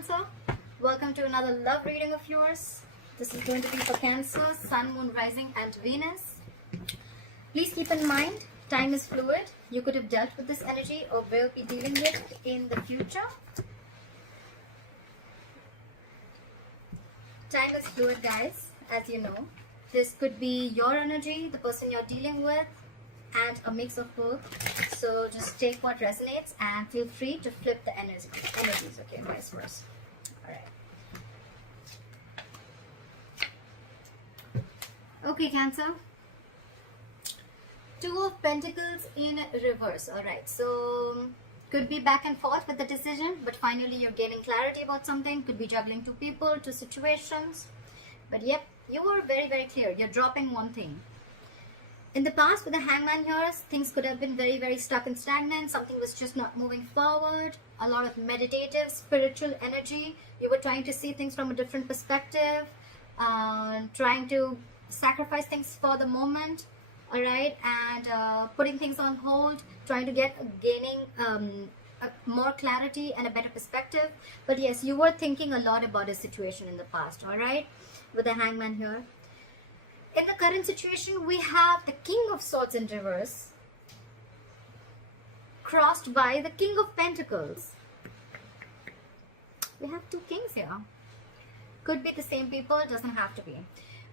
Cancer. Welcome to another love reading of yours. This is going to be for Cancer, Sun, Moon, Rising and Venus. Please keep in mind, time is fluid. You could have dealt with this energy or will be dealing with in the future. Time is fluid, guys, as you know. This could be your energy, the person you're dealing with, and a mix of both. So just take what resonates and feel free to flip the energies, okay, vice versa. Alright. Okay, Cancer. Two of Pentacles in reverse. Alright, so could be back and forth with the decision, but finally you're gaining clarity about something. Could be juggling two people, two situations. But yep, you were very, very clear. You're dropping one thing. In the past, with the Hangman here, things could have been very, very stuck and stagnant. Something was just not moving forward. A lot of meditative, spiritual energy. You were trying to see things from a different perspective. Trying to sacrifice things for the moment. Alright, and putting things on hold. Trying to gaining more clarity and a better perspective. But yes, you were thinking a lot about a situation in the past. Alright, with the Hangman here. In the current situation, we have the King of Swords in reverse, crossed by the King of Pentacles. We have two kings here. Could be the same people, doesn't have to be.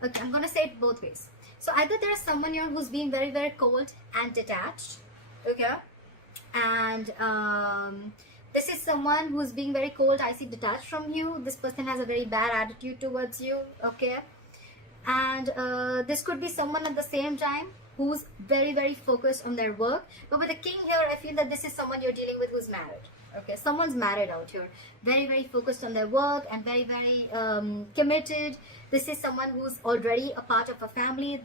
Okay, I'm going to say it both ways. So either there's someone here who's being very, very cold and detached. Okay. And this is someone who's being very cold, I see, detached from you. This person has a very bad attitude towards you. Okay. And this could be someone at the same time who's very, very focused on their work. But with the king here, I feel that this is someone you're dealing with who's married. Okay, someone's married out here. Very, very focused on their work and very, very committed. This is someone who's already a part of a family.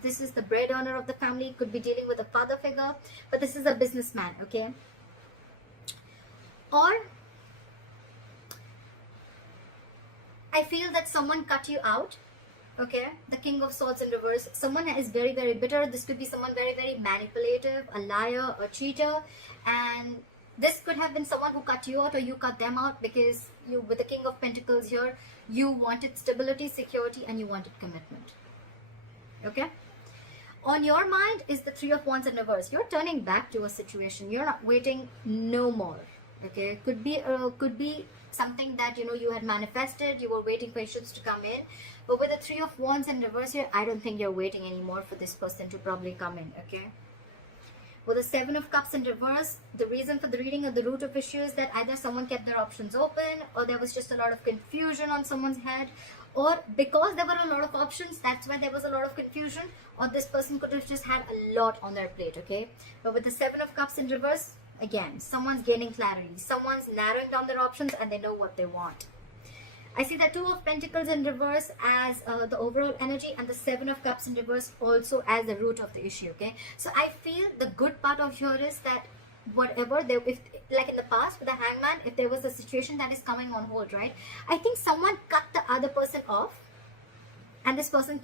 This is the bread earner of the family. Could be dealing with a father figure. But this is a businessman, okay? Or I feel that someone cut you out. Okay, the King of Swords in reverse. Someone is very, very bitter. This could be someone very, very manipulative, a liar, a cheater. And this could have been someone who cut you out or you cut them out because you, with the King of Pentacles here, you wanted stability, security, and you wanted commitment. Okay? On your mind is the Three of Wands in reverse. You're turning back to a situation. You're not waiting no more. Okay? Could be something that, you know, you had manifested, you were waiting for issues to come in. But with the Three of Wands in reverse here, I don't think you're waiting anymore for this person to probably come in, okay? With the Seven of Cups in reverse, the reason for the reading of the root of issue is that either someone kept their options open, or there was just a lot of confusion on someone's head, or because there were a lot of options, that's why there was a lot of confusion, or this person could have just had a lot on their plate, okay? But with the Seven of Cups in reverse, again, someone's gaining clarity. Someone's narrowing down their options and they know what they want. I see the Two of Pentacles in reverse as the overall energy and the Seven of Cups in reverse also as the root of the issue, okay? So I feel the good part of here is that whatever, if like in the past with the Hangman, if there was a situation that is coming on hold, right? I think someone cut the other person off and this person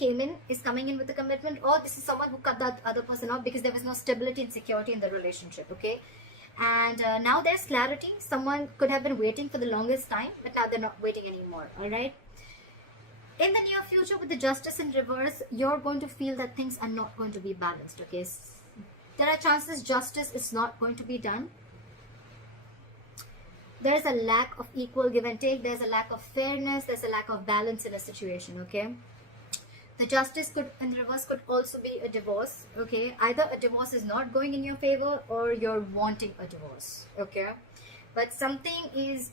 is coming in with a commitment, or this is someone who cut the other person off because there was no stability and security in the relationship, okay? And now there's clarity. Someone could have been waiting for the longest time, but now they're not waiting anymore. All right. In the near future, with the Justice in reverse, you're going to feel that things are not going to be balanced. Okay. There are chances justice is not going to be done. There's a lack of equal give and take. There's a lack of fairness. There's a lack of balance in a situation. Okay. The Justice in reverse could also be a divorce, okay? Either a divorce is not going in your favor or you're wanting a divorce, okay? But something is,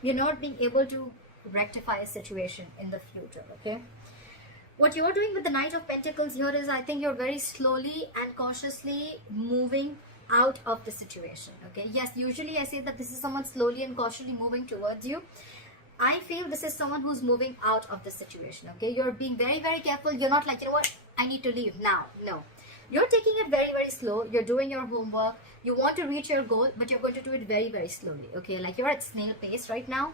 you're not being able to rectify a situation in the future, okay? What you're doing with the Knight of Pentacles here is, I think you're very slowly and cautiously moving out of the situation, okay? Yes, usually I say that this is someone slowly and cautiously moving towards you. I feel this is someone who's moving out of the situation, okay? You're being very, very careful. You're not like, you know what, I need to leave now. No. You're taking it very, very slow. You're doing your homework. You want to reach your goal, but you're going to do it very, very slowly, okay? Like you're at snail pace right now.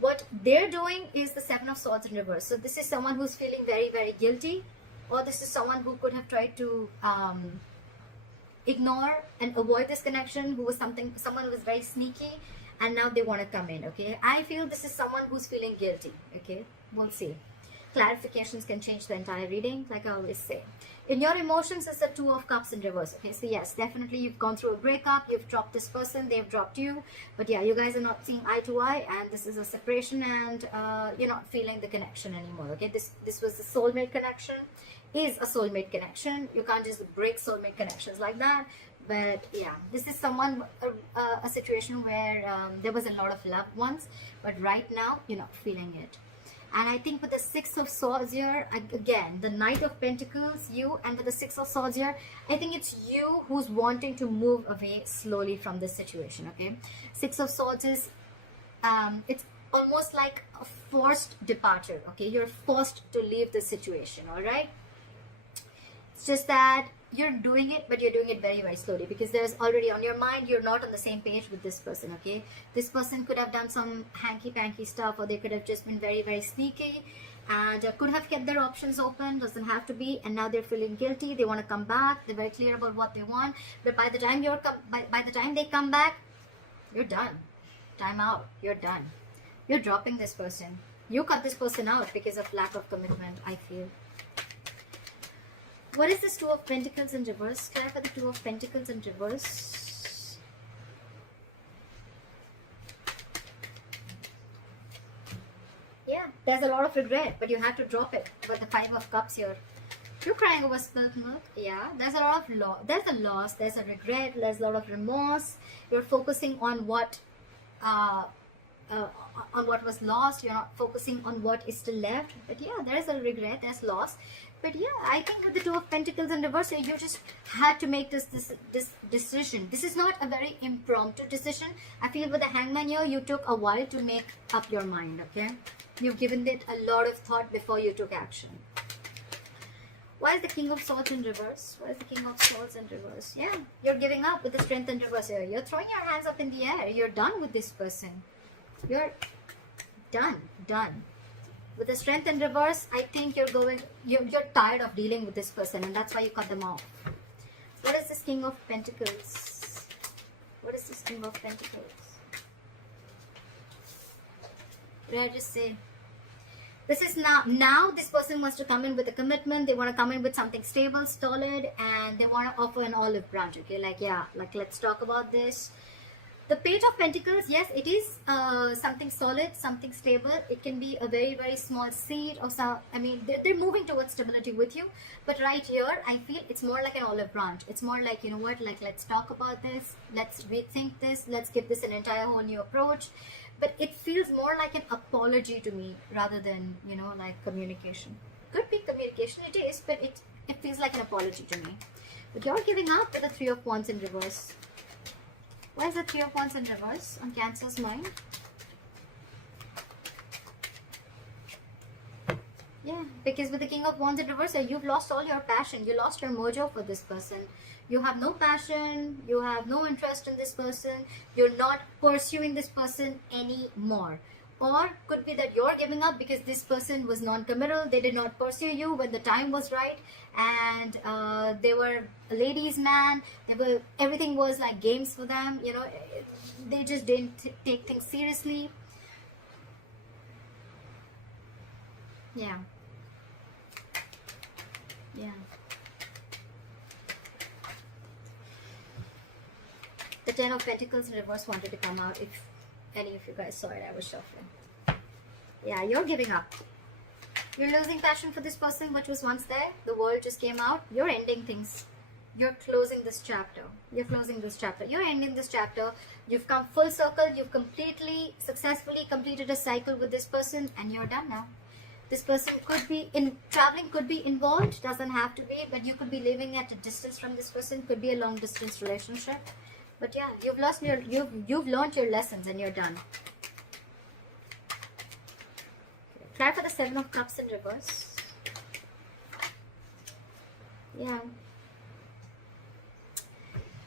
What they're doing is the Seven of Swords in reverse. So this is someone who's feeling very, very guilty, or this is someone who could have tried to ignore and avoid this connection, who was someone who was very sneaky and now they want to come in. Okay, I feel this is someone who's feeling guilty. Okay, we'll see. Clarifications can change the entire reading, like I always say. In your emotions, it's the Two of Cups in reverse. Okay, so yes, definitely you've gone through a breakup, you've dropped this person, they've dropped you, but yeah, you guys are not seeing eye to eye, and this is a separation, and you're not feeling the connection anymore. Okay, this was the soulmate connection, is a soulmate connection. You can't just break soulmate connections like that. But yeah, this is someone, a situation where there was a lot of love once, but right now you're not feeling it. And I think with the Six of Swords here, again, the Knight of Pentacles, you, and with the Six of Swords here, I think it's you who's wanting to move away slowly from this situation, okay? Six of Swords is, it's almost like a forced departure, okay? You're forced to leave the situation, all right? It's just that you're doing it, but you're doing it very, very slowly, because there's already on your mind, you're not on the same page with this person, okay? This person could have done some hanky-panky stuff, or they could have just been very, very sneaky, and could have kept their options open, doesn't have to be, and now they're feeling guilty, they want to come back, they're very clear about what they want, but by the time by the time they come back, you're done. Time out. You're done. You're dropping this person. You cut this person out because of lack of commitment, I feel. What is this Two of Pentacles in reverse? Clarify the Two of Pentacles in reverse. Yeah, there's a lot of regret, but you have to drop it. But the Five of Cups here. You're crying over spilled milk. Yeah, there's a lot of there's a loss, there's a regret, there's a lot of remorse. You're focusing on what was lost. You're not focusing on what is still left. But yeah, there's a regret, there's loss. But yeah, I think with the Two of Pentacles in reverse, you just had to make this decision. This is not a very impromptu decision. I feel with the Hangman here, you took a while to make up your mind, okay? You've given it a lot of thought before you took action. Why is the King of Swords in reverse? Why is the King of Swords in reverse? Yeah, you're giving up with the Strength in reverse here. You're throwing your hands up in the air. You're done with this person. You're done. With the Strength in reverse, I think you're tired of dealing with this person, and that's why you cut them off. What is this King of Pentacles? What is this King of Pentacles? What did I just say? This is now this person wants to come in with a commitment. They want to come in with something stable, solid, and they want to offer an olive branch, okay? Like, yeah, like, let's talk about this. The Page of Pentacles, yes, it is something solid, something stable. It can be a very, very small seed or some, I mean, they're moving towards stability with you. But right here, I feel it's more like an olive branch. It's more like, you know what, like, let's talk about this. Let's rethink this. Let's give this an entire whole new approach. But it feels more like an apology to me rather than, you know, like communication. Could be communication, it is, but it feels like an apology to me. But you're giving up with the Three of Wands in reverse. Why is the Three of Wands in reverse on Cancer's mind? Yeah, because with the King of Wands in reverse, you've lost all your passion. You lost your mojo for this person. You have no passion. You have no interest in this person. You're not pursuing this person anymore. Or could be that you're giving up because this person was non-committal. They did not pursue you when the time was right, and they were a ladies' man. Everything was like games for them. You know, they just didn't take things seriously. Yeah. The Ten of Pentacles in reverse wanted to come out. If any of you guys saw it, I was shuffling. Yeah, you're giving up. You're losing passion for this person which was once there. The world just came out. You're ending things. You're closing this chapter. You're closing this chapter. You're ending this chapter. You've come full circle. You've completely, successfully completed a cycle with this person, and you're done now. This person could be traveling, could be involved, doesn't have to be, but you could be living at a distance from this person. Could be a long distance relationship. But yeah, you've learned your lessons and you're done. Try for the Seven of Cups in reverse. Yeah.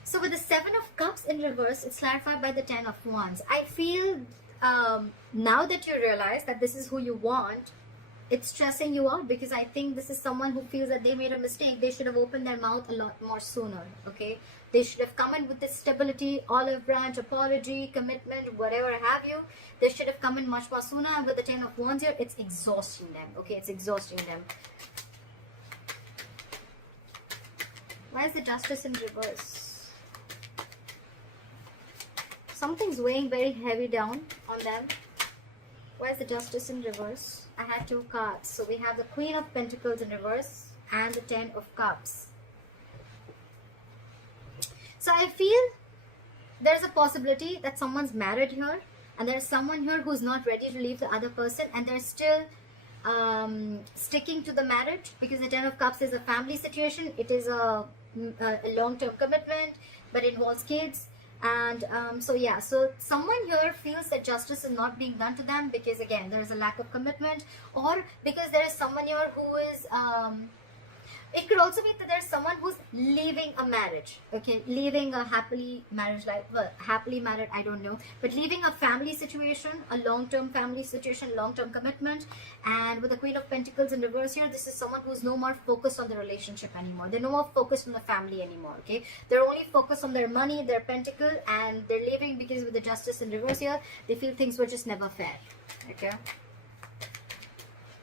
So with the Seven of Cups in reverse, it's clarified by the Ten of Wands. I feel now that you realize that this is who you want, it's stressing you out, because I think this is someone who feels that they made a mistake. They should have opened their mouth a lot more sooner, okay? They should have come in with this stability, olive branch, apology, commitment, whatever have you. They should have come in much more sooner. And with the 10 of Wands here, it's exhausting them. Okay, it's exhausting them. Why is the Justice in reverse? Something's weighing very heavy down on them. Why is the Justice in reverse? I had 2 cards. So we have the Queen of Pentacles in reverse and the 10 of Cups. So I feel there's a possibility that someone's married here, and there's someone here who's not ready to leave the other person, and they're still sticking to the marriage, because the 10 of Cups is a family situation. It is a long-term commitment, but involves kids. And so yeah, so someone here feels that justice is not being done to them, because again there is a lack of commitment, or because there is someone here who is it could also be that there's someone who's leaving a marriage, okay, leaving a happily marriage life, well, happily married, I don't know, but leaving a family situation, a long-term family situation, long-term commitment. And with the Queen of Pentacles in reverse here, this is someone who's no more focused on the relationship anymore. They're no more focused on the family anymore, okay? They're only focused on their money, their pentacle, and they're leaving because with the Justice in reverse here, they feel things were just never fair, okay?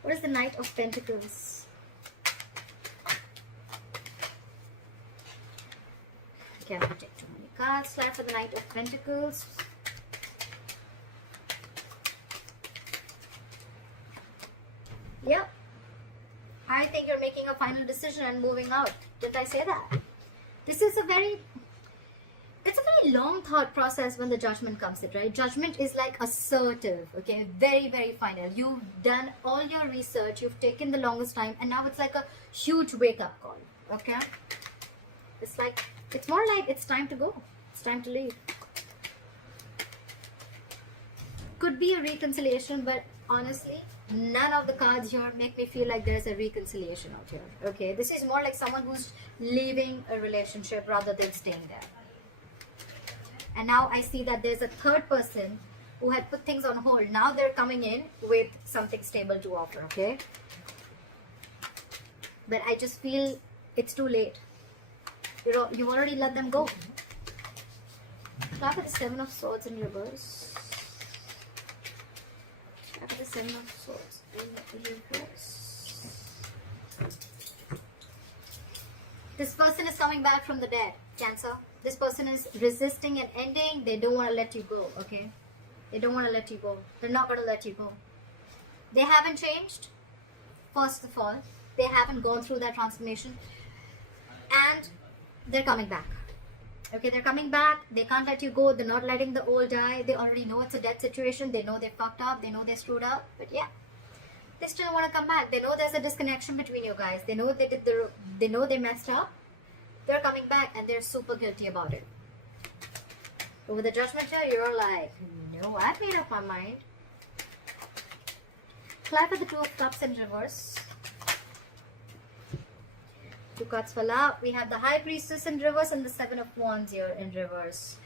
What is the Knight of Pentacles? Okay, I'm going to take too many cards. Slide for the Knight of Pentacles. Yep. I think you're making a final decision and moving out. Didn't I say that? This is a very... It's a very long thought process when the Judgment comes in, right? Judgment is like assertive, okay? Very, very final. You've done all your research. You've taken the longest time. And now it's like a huge wake-up call, okay? It's like... It's more like it's time to go. It's time to leave. Could be a reconciliation, but honestly, none of the cards here make me feel like there's a reconciliation out here. Okay, this is more like someone who's leaving a relationship rather than staying there. And now I see that there's a third person who had put things on hold. Now they're coming in with something stable to offer, okay? But I just feel it's too late. You've already let them go. Clap at the 7 of Swords in reverse. Clap at the 7 of Swords in reverse. This person is coming back from the dead, Cancer. This person is resisting an ending. They don't want to let you go, okay? They don't want to let you go. They're not going to let you go. They haven't changed, first of all. They haven't gone through that transformation. And they're coming back. Okay, they're coming back. They can't let you go. They're not letting the old die. They already know it's a death situation. They know they fucked up. They know they screwed up. But yeah, they still want to come back. They know there's a disconnection between you guys. They know they know they messed up. They're coming back and they're super guilty about it. But with the Judgment here, you're like, no, I've made up my mind. Clap at the 2 of Cups in reverse. 2 cards fell out. We have the High Priestess in reverse and the 7 of Wands here in reverse.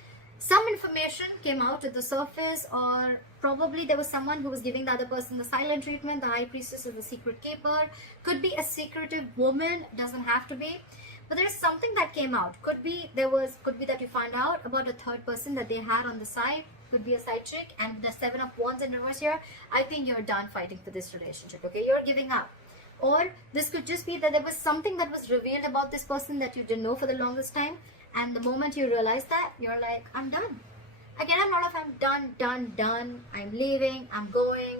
Some information came out to the surface, or probably there was someone who was giving the other person the silent treatment. The High Priestess is the secret keeper. Could be a secretive woman. Doesn't have to be. But there's something that came out. Could be that you find out about a third person that they had on the side. Could be a side chick. And the 7 of Wands in reverse here, I think you're done fighting for this relationship. Okay, you're giving up. Or this could just be that there was something that was revealed about this person that you didn't know for the longest time. And the moment you realize that, you're like, I'm done. Again, I'm not if I'm done. I'm leaving. I'm going.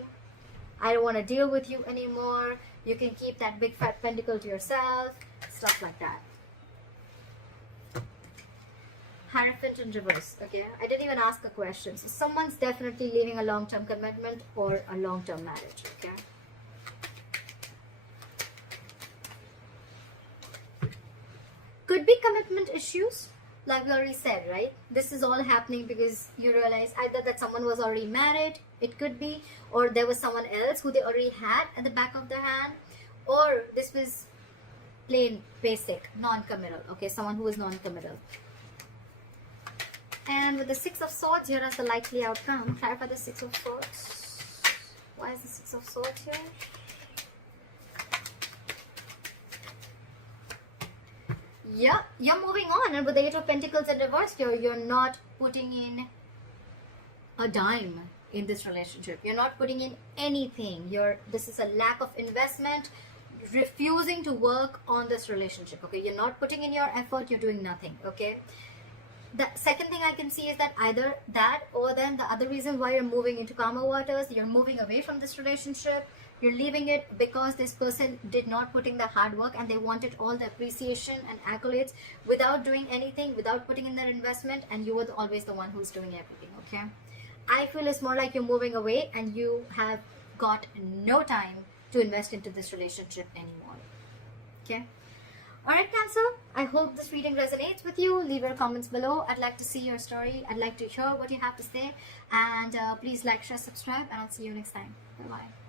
I don't want to deal with you anymore. You can keep that big fat pentacle to yourself. Stuff like that. Hierophant in reverse. Okay, I didn't even ask a question. So someone's definitely leaving a long-term commitment or a long-term marriage. Okay. Could be commitment issues, like we already said, right? This is all happening because you realize either that someone was already married, it could be, or there was someone else who they already had at the back of their hand, or this was plain, basic, non-committal, okay? Someone who was non-committal. And with the 6 of Swords, here is the likely outcome. Clarify the 6 of Swords. Why is the 6 of Swords here? Yeah, you're moving on, and with the Eight of Pentacles in reverse here, you're not putting in a dime in this relationship. You're not putting in anything. This is a lack of investment, refusing to work on this relationship. Okay, you're not putting in your effort, you're doing nothing. Okay, the second thing I can see is that either that, or then the other reason why you're moving into calmer waters, you're moving away from this relationship, you're leaving it because this person did not put in the hard work and they wanted all the appreciation and accolades without doing anything, without putting in their investment, and you were always the one who's doing everything. Okay, I feel it's more like you're moving away and you have got no time to invest into this relationship anymore. Okay. Alright, Cancer, I hope this reading resonates with you. Leave your comments below. I'd like to see your story. I'd like to hear what you have to say. And please like, share, subscribe, and I'll see you next time. Bye-bye.